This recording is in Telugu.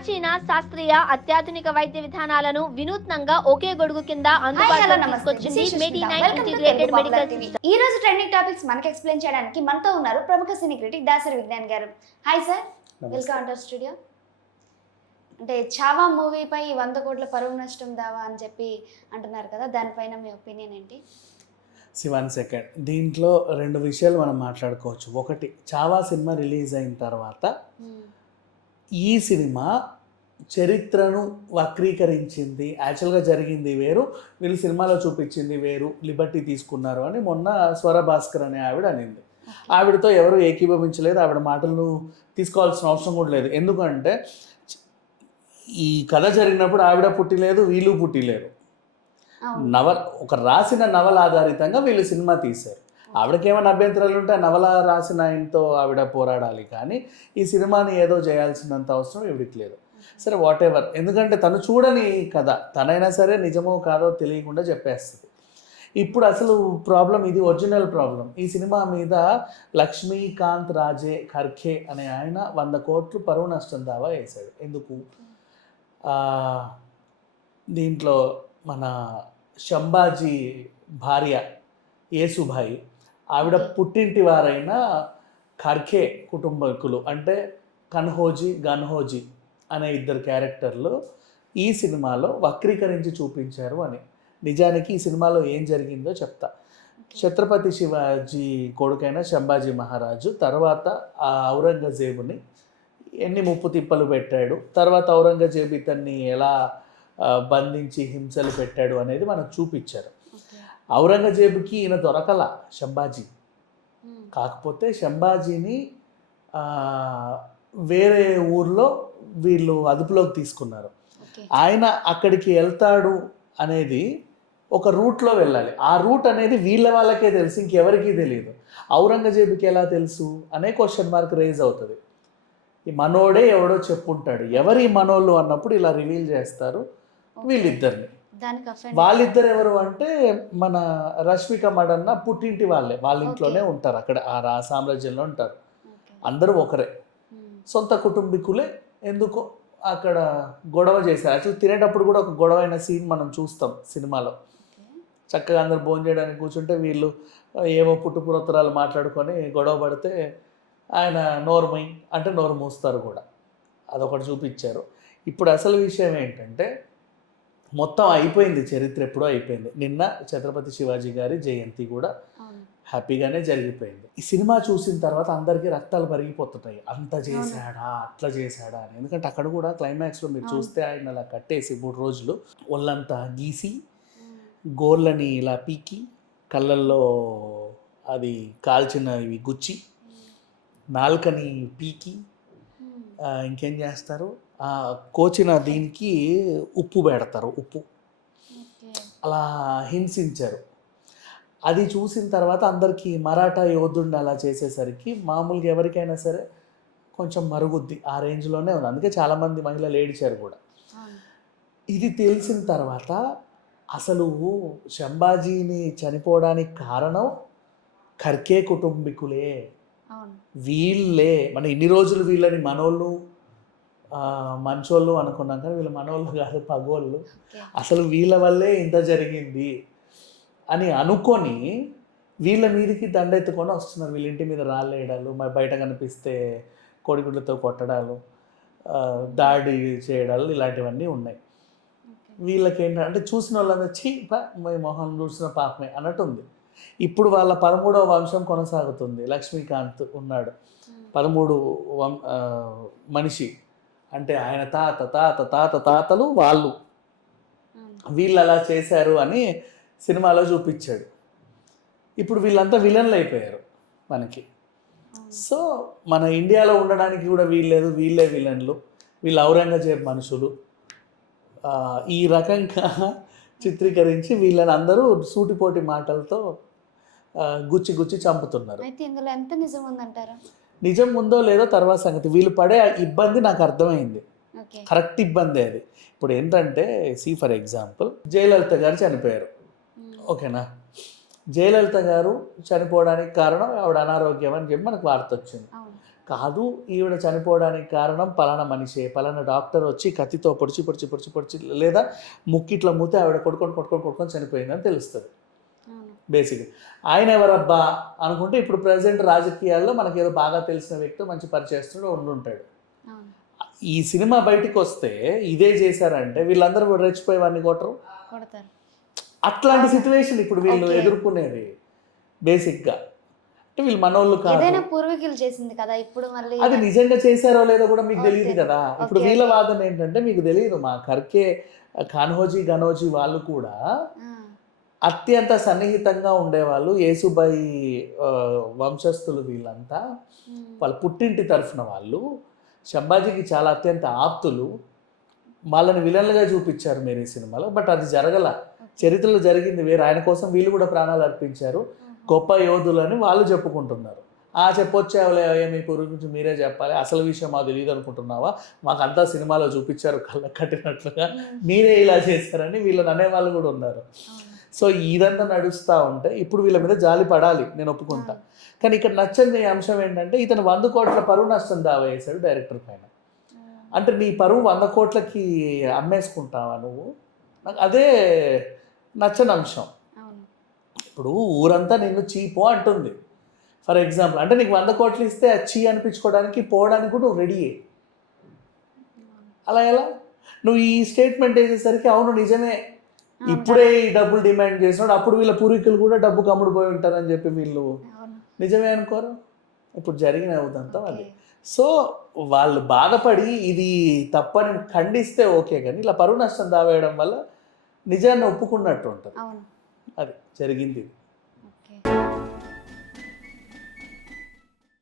ప్రాచీన శాస్త్రీయ అత్యాధునిక వైద్య విధానాలను వినూత్నంగా ఒకే గొడుగు కింద ఈ రోజు ట్రెండింగ్ టాపిక్స్ మనకి ఎక్స్ప్లెయిన్ చేయడానికి మనతో ఉన్నారు ప్రముఖ సినీ క్రిటిక్ దాసరి విజ్ఞాన్ గారు. హాయ్ సార్ వెల్కమ్ అంటారు స్టూడియో అంటే చావా మూవీపై వంద కోట్ల పరువు నష్టం దావా అని చెప్పి అంటున్నారు కదా దానిపైన మీ ఒపీనియన్ ఏంటి? One second. దీంట్లో రెండు విషయాలు మనం మాట్లాడుకోవచ్చు. ఒకటి చావా సినిమా రిలీజ్ అయిన తర్వాత ఈ సినిమా చరిత్రను వక్రీకరించింది యాక్చువల్గా జరిగింది వేరు వీళ్ళు సినిమాలో చూపించింది వేరు లిబర్టీ తీసుకున్నారు అని మొన్న స్వరభాస్కర్ అనే ఆవిడ అనింది. ఆవిడతో ఎవరు ఏకీభవించలేదు ఆవిడ మాటలను తీసుకోవాల్సిన అవసరం కూడా లేదు. ఎందుకంటే ఈ కథ జరిగినప్పుడు ఆవిడ పుట్టిలేదు వీళ్ళు పుట్టిలేరు. నవల ఒక రాసిన నవల ఆధారితంగా వీళ్ళు సినిమా తీశారు. ఆవిడకేమైనా అభ్యంతరాలు ఉంటే నవల రాసిన ఆయనతో ఆవిడ పోరాడాలి. కానీ ఈ సినిమాని ఏదో చేయాల్సినంత అవసరం ఇవిడికి లేదు. సరే వాట్ ఎవర్ ఎందుకంటే తను చూడని కథ తనైనా సరే నిజమో కాదో తెలియకుండా చెప్పేస్తుంది. ఇప్పుడు అసలు ప్రాబ్లం ఇది ఒరిజినల్ ప్రాబ్లం ఈ సినిమా మీద లక్ష్మీకాంత్ రాజే ఖర్ఖే అనే ఆయన వంద కోట్లు పరువు నష్టం దావా వేశాడు. ఎందుకు? దీంట్లో మన శంబాజీ భార్య యేసుభాయి ఆవిడ పుట్టింటి వారైన ఖర్ఖే కుటుంబకులు అంటే కన్హోజీ గన్హోజీ అనే ఇద్దరు క్యారెక్టర్లు ఈ సినిమాలో వక్రీకరించి చూపించారు అని. నిజానికి ఈ సినిమాలో ఏం జరిగిందో చెప్తా. ఛత్రపతి శివాజీ కొడుకైన శంభాజీ మహారాజు తర్వాత ఆ ఔరంగజేబుని ఎన్ని ముప్పు తిప్పలు పెట్టాడు తర్వాత ఔరంగజేబు ఇతన్ని ఎలా బంధించి హింసలు పెట్టాడు అనేది మనకు చూపించారు. ఔరంగజేబుకి ఈయన దొరకల శంభాజీ. కాకపోతే శంభాజీని ఆ, వేరే ఊర్లో వీళ్ళు అదుపులోకి తీసుకున్నారు. ఆయన అక్కడికి వెళ్తాడు అనేది ఒక రూట్లో వెళ్ళాలి. ఆ రూట్ అనేది వీళ్ళ వాళ్ళకే తెలుసు ఇంకెవరికీ తెలియదు. ఔరంగజేబుకి ఎలా తెలుసు అనే క్వశ్చన్ మార్క్ రేజ్ అవుతుంది. ఈ మనోడే ఎవడో చెప్పుంటాడు. ఎవరి మనోళ్ళు అన్నప్పుడు ఇలా రివీల్ చేస్తారు వీళ్ళిద్దరిని. వాళ్ళిద్దరు ఎవరు అంటే మన రష్మిక మడన్న పుట్టింటి వాళ్ళే. వాళ్ళ ఇంట్లోనే ఉంటారు. అక్కడ ఆ రా- సామ్రాజ్యంలో ఉంటారు. అందరూ ఒకరే. సొంత కుటుంబీకులే. ఎందుకో అక్కడ గొడవ చేశారు. యాక్చువల్ తినేటప్పుడు కూడా ఒక గొడవ అయిన సీన్ మనం చూస్తాం సినిమాలో. చక్కగా అందరు భోజనం చేయడానికి కూర్చుంటే వీళ్ళు ఏవో పుట్టుపురత్తరాలు మాట్లాడుకొని గొడవ పడితే ఆయన నోరుమై అంటే నోరు మూస్తారు కూడా. అదొకటి చూపించారు. ఇప్పుడు అసలు విషయం ఏంటంటే మొత్తం అయిపోయింది చరిత్ర ఎప్పుడో అయిపోయింది. నిన్న ఛత్రపతి శివాజీ గారి జయంతి కూడా హ్యాపీగానే జరిగిపోయింది. ఈ సినిమా చూసిన తర్వాత అందరికీ రక్తాలు పరిగిపోతుంటాయి. అంత చేశాడా అట్లా చేశాడా అని. ఎందుకంటే అక్కడ కూడా క్లైమాక్స్లో మీరు. చూస్తే ఆయన అలా కట్టేసి మూడు రోజులు ఒళ్ళంతా గీసి గోళ్ళని ఇలా పీకి కళ్ళల్లో అది కాల్చిన ఇవి గుచ్చి నాలుకని పీకి ఇంకేం చేస్తారు? కోచిన దీనికి ఉప్పు పెడతారు ఉప్పు. అలా హింసించారు. అది చూసిన తర్వాత అందరికీ మరాఠా యోధుడిని అలా చేసేసరికి మామూలుగా ఎవరికైనా సరే కొంచెం మరుగుద్ది ఆ రేంజ్లోనే ఉంది. అందుకే చాలామంది మహిళలు ఏడిచారు కూడా. ఇది తెలిసిన తర్వాత అసలు శంభాజీని చనిపోవడానికి కారణం ఖర్కే కుటుంబీకులే. వీళ్ళే. మన ఇన్ని రోజులు వీళ్ళని మనోళ్ళు మంచోళ్ళు అనుకున్నాం కానీ వీళ్ళు మనోళ్ళు కాదు పగోళ్ళు. అసలు వీళ్ళ వల్లే ఇంత జరిగింది అని అనుకొని వీళ్ళ మీదకి దండెత్తుకొని వస్తున్నారు. వీళ్ళ ఇంటి మీద రాళ్ళేయడాలు మరి బయట కనిపిస్తే కోడిగుడ్లతో కొట్టడాలు దాడి చేయడాలు ఇలాంటివన్నీ ఉన్నాయి. వీళ్ళకి ఏంటంటే చూసిన వాళ్ళందరూ చీ మీ మొహం చూసిన పాపమే అన్నట్టు ఉంది ఇప్పుడు వాళ్ళ పదమూడవ వంశం కొనసాగుతుంది. లక్ష్మీకాంత్ ఉన్నాడు. పదమూడు మనిషి. అంటే ఆయన తాత తాత తాత తాతలు వాళ్ళు. వీళ్ళు అలా చేశారు అని సినిమాలో చూపించాడు. ఇప్పుడు వీళ్ళంతా విలన్లు అయిపోయారు మనకి. సో మన ఇండియాలో ఉండడానికి కూడా వీల్లేదు. వీళ్ళే విలన్లు. వీళ్ళు ఔరంగజేబ్ మనుషులు. ఈ రకంగా చిత్రీకరించి వీళ్ళని అందరూ సూటిపోటి మాటలతో గుచ్చి గుచ్చి చంపుతున్నారు. అయితే ఇందులో ఎంత నిజం ఉందంటారు? నిజం ఉందో లేదో తర్వాత సంగతి. వీళ్ళు పడే ఆ ఇబ్బంది నాకు అర్థమైంది. కరెక్ట్ ఇబ్బంది అది. ఇప్పుడు ఏంటంటే సి ఫర్ ఎగ్జాంపుల్ జయలలిత గారు చనిపోయారు. ఓకేనా? జయలలిత గారు చనిపోవడానికి కారణం ఆవిడ అనారోగ్యం అని చెప్పి మనకు వార్త వచ్చింది. కాదు ఈవిడ చనిపోవడానికి కారణం పలానా మనిషే పలానా డాక్టర్ వచ్చి కత్తితో పొడిచి పొడిచి పొడిచి పొడిచి లేదా ముక్కిట్లా మూతే ఆవిడ కొట్టుకొని కొట్టుకొని కొట్టుకొని చనిపోయిందని తెలుస్తుంది. బేసిక్గా ఆయన ఎవరబ్బా అనుకుంటే ఇప్పుడు ప్రజెంట్ రాజకీయాల్లో మనకి ఏదో బాగా తెలిసిన వ్యక్తి మంచి పరిచయస్తుడు ఉండుంటాడు ఈ సినిమా బయటికి వస్తే ఇదే చేశారంటే వీళ్ళందరూ రెచ్చిపోయి వాడిని కొట్టరు? అట్లాంటి సిచ్యువేషన్ ఇప్పుడు వీళ్ళు. ఎదుర్కొనేది బేసిక్గా. అంటే వీళ్ళు మనోళ్ళు కాదు. ఏదైనా పూర్వీకులు చేసింది కదా ఇప్పుడు మళ్ళీ అది నిజంగా చేశారో లేదో కూడా మీకు. తెలియదు కదా. ఇప్పుడు వీళ్ళ. వాదన ఏంటంటే మీకు తెలియదు మా కర్కే కాన్హోజీ గనోజీ వాళ్ళు కూడా అత్యంత సన్నిహితంగా ఉండేవాళ్ళు యేసుబాయి వంశస్థులు వీళ్ళంతా. ఉమ్, వాళ్ళ పుట్టింటి తరఫున వాళ్ళు. శంభాజీకి చాలా అత్యంత ఆప్తులు. వాళ్ళని విలన్లుగా చూపించారు మీరు ఈ సినిమాలో బట్ అది జరగల. చరిత్రలో జరిగింది వేరు. ఆయన కోసం వీళ్ళు కూడా ప్రాణాలు అర్పించారు. గొప్ప యోధులు అని వాళ్ళు చెప్పుకుంటున్నారు. ఆ చెప్పొచ్చావులే మీ పూర్వీ గురించి మీరే చెప్పాలి. అసలు విషయం మాకు తెలియదు అనుకుంటున్నావా? మాకంతా సినిమాలో చూపించారు కళ్ళ కట్టినట్లుగా. ఉమ్, మీరే ఇలా చేశారని వీళ్ళని అనేవాళ్ళు కూడా ఉన్నారు. సో ఇదంతా నడుస్తూ ఉంటే ఇప్పుడు వీళ్ళ మీద జాలి పడాలి నేను ఒప్పుకుంటా. కానీ ఇక్కడ నచ్చని అంశం ఏంటంటే ఇతను వంద కోట్ల పరువు నష్టం దావా వేశాడు డైరెక్టర్ పైన. అంటే నీ పరువు వంద కోట్లకి అమ్మేసుకుంటావా నువ్వు? నాకు అదే నచ్చని అంశం. ఇప్పుడు ఊరంతా నిన్ను చీపో అంటుంది. ఫర్ ఎగ్జాంపుల్ అంటే నీకు వంద కోట్లు ఇస్తే అది చీ అనిపించుకోవడానికి పోవడానికి కూడా నువ్వు రెడీ అలా ఎలా? నువ్వు ఈ స్టేట్మెంట్ వేసేసరికి అవును నిజమే. ఇప్పుడే ఈ డబ్బులు డిమాండ్ చేసినాడు అప్పుడు వీళ్ళ పూర్వీకులు కూడా డబ్బు కమ్ముడు పోయి ఉంటారని చెప్పి వీళ్ళు నిజమే అనుకోరు? ఇప్పుడు జరిగిన అవుతంతా అది. సో వాళ్ళు బాధపడి ఇది తప్పని ఖండిస్తే ఓకే కానీ ఇలా పరువు నష్టం దావేయడం వల్ల నిజాన్ని ఒప్పుకున్నట్టు ఉంటుంది అది జరిగింది